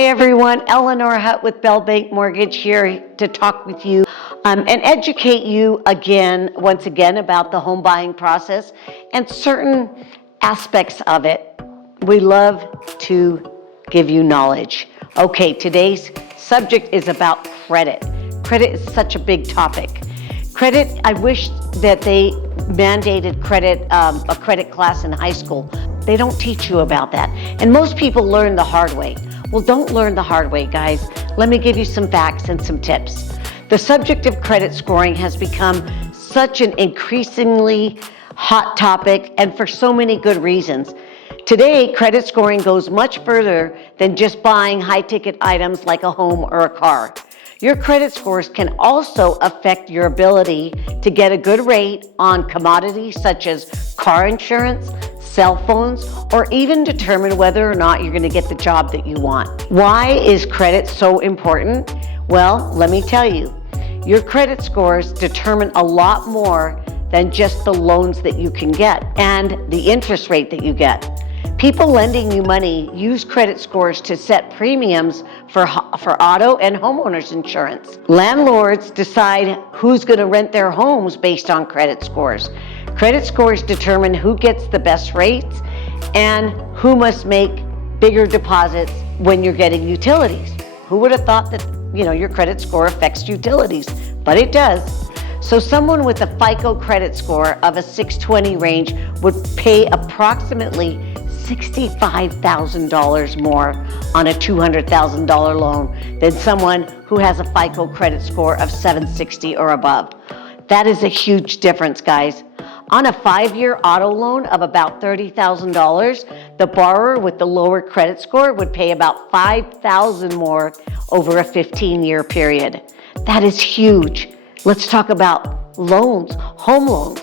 Hi everyone, Eleanor Hutt with Bell Bank Mortgage here to talk with you and educate you once again about the home buying process and certain aspects of it. We love to give you knowledge. Okay, today's subject is about credit. Credit is such a big topic. Credit, I wish that they mandated credit, a credit class in high school. They don't teach you about that. And most people learn the hard way. Well, don't learn the hard way, guys. Let me give you some facts and some tips. The subject of credit scoring has become such an increasingly hot topic, and for so many good reasons. Today, credit scoring goes much further than just buying high-ticket items like a home or a car. Your credit scores can also affect your ability to get a good rate on commodities such as car insurance, cell phones, or even determine whether or not you're going to get the job that you want. Why is credit so important? Well, let me tell you. Your credit scores determine a lot more than just the loans that you can get and the interest rate that you get. People lending you money use credit scores to set premiums for auto and homeowners insurance. Landlords decide who's going to rent their homes based on credit scores. Credit scores determine who gets the best rates and who must make bigger deposits when you're getting utilities. Who would have thought that, your credit score affects utilities? But it does. So someone with a FICO credit score of a 620 range would pay approximately $65,000 more on a $200,000 loan than someone who has a FICO credit score of 760 or above. That is a huge difference, guys. On a 5-year auto loan of about $30,000, the borrower with the lower credit score would pay about $5,000 more over a 15-year period. That is huge. Let's talk about loans, home loans.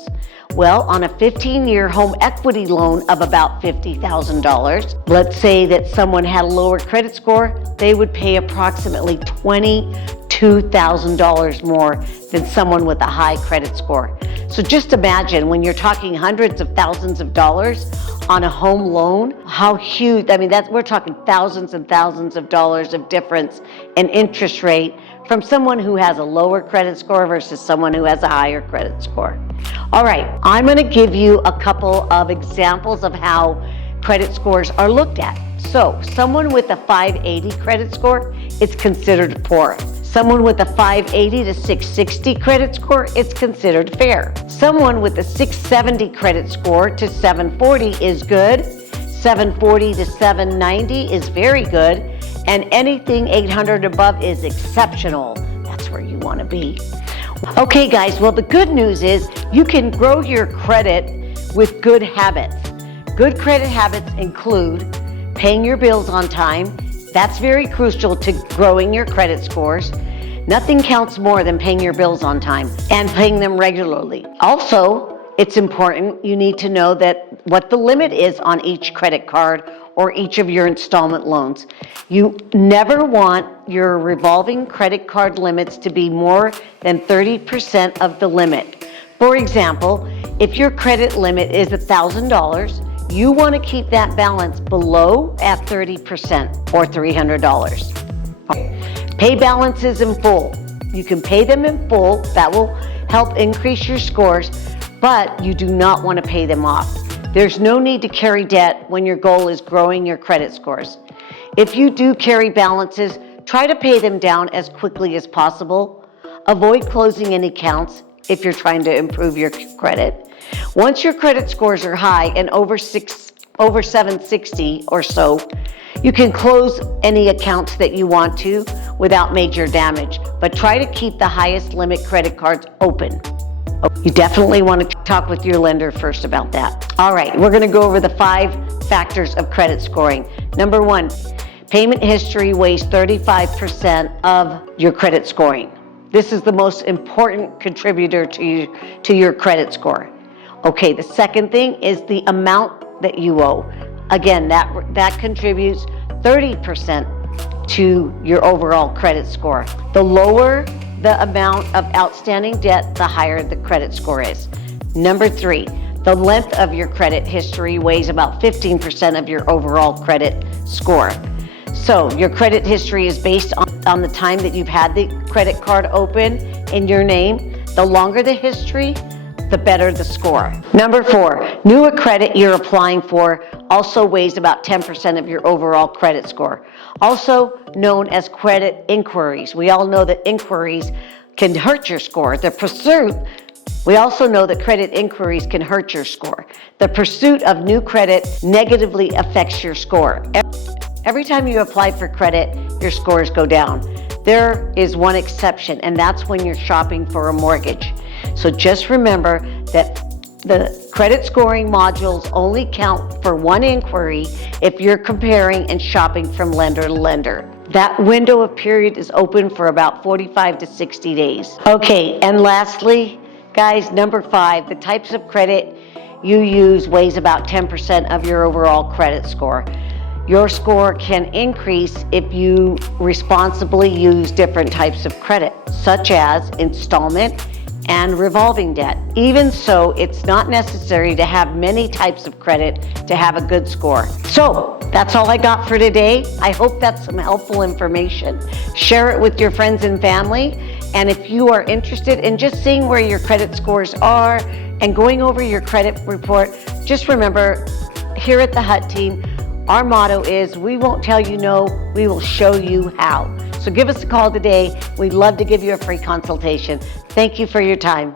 Well, on a 15-year home equity loan of about $50,000, let's say that someone had a lower credit score, they would pay approximately $22,000 more than someone with a high credit score. So just imagine when you're talking hundreds of thousands of dollars on a home loan, how huge, we're talking thousands and thousands of dollars of difference in interest rate from someone who has a lower credit score versus someone who has a higher credit score. All right, I'm going to give you a couple of examples of how credit scores are looked at. So, someone with a 580 credit score, it's considered poor. Someone with a 580 to 660 credit score, it's considered fair. Someone with a 670 credit score to 740 is good. 740 to 790 is very good. And anything 800 above is exceptional. That's where you want to be. Okay, guys, well, the good news is you can grow your credit with good habits. Good credit habits include paying your bills on time. That's very crucial to growing your credit scores. Nothing counts more than paying your bills on time and paying them regularly. Also, it's important you need to know that what the limit is on each credit card or each of your installment loans. You never want your revolving credit card limits to be more than 30% of the limit. For example, if your credit limit is $1,000, you want to keep that balance below at 30% or $300. Pay balances in full. You can pay them in full. That will help increase your scores, but you do not want to pay them off. There's no need to carry debt when your goal is growing your credit scores. If you do carry balances, try to pay them down as quickly as possible. Avoid closing any accounts if you're trying to improve your credit. Once your credit scores are high and over 760 or so, you can close any accounts that you want to without major damage, but try to keep the highest limit credit cards open. You definitely want to talk with your lender first about that. All right, we're going to go over the 5 factors of credit scoring. Number 1, payment history weighs 35% of your credit scoring. This is the most important contributor to your credit score. Okay, the second thing is the amount that you owe. Again, that contributes 30% to your overall credit score. The lower the amount of outstanding debt, the higher the credit score is. Number 3, the length of your credit history weighs about 15% of your overall credit score. So your credit history is based on the time that you've had the credit card open in your name. The longer the history, the better the score. Number 4, new credit you're applying for also weighs about 10% of your overall credit score, also known as credit inquiries. We all know that inquiries can hurt your score. The pursuit, we also know that credit inquiries can hurt your score. The pursuit of new credit negatively affects your score. Every time you apply for credit, your scores go down. There is one exception, and that's when you're shopping for a mortgage. So just remember that the credit scoring modules only count for one inquiry if you're comparing and shopping from lender to lender. That window of period is open for about 45 to 60 days. Okay, and lastly, guys, number 5, the types of credit you use weighs about 10% of your overall credit score. Your score can increase if you responsibly use different types of credit, such as installment and revolving debt. Even so, it's not necessary to have many types of credit to have a good score. So that's all I got for today. I hope that's some helpful information. Share it with your friends and family. And if you are interested in just seeing where your credit scores are and going over your credit report, just remember, here at the Hutt team, our motto is, we won't tell you no, we will show you how. So give us a call today. We'd love to give you a free consultation. Thank you for your time.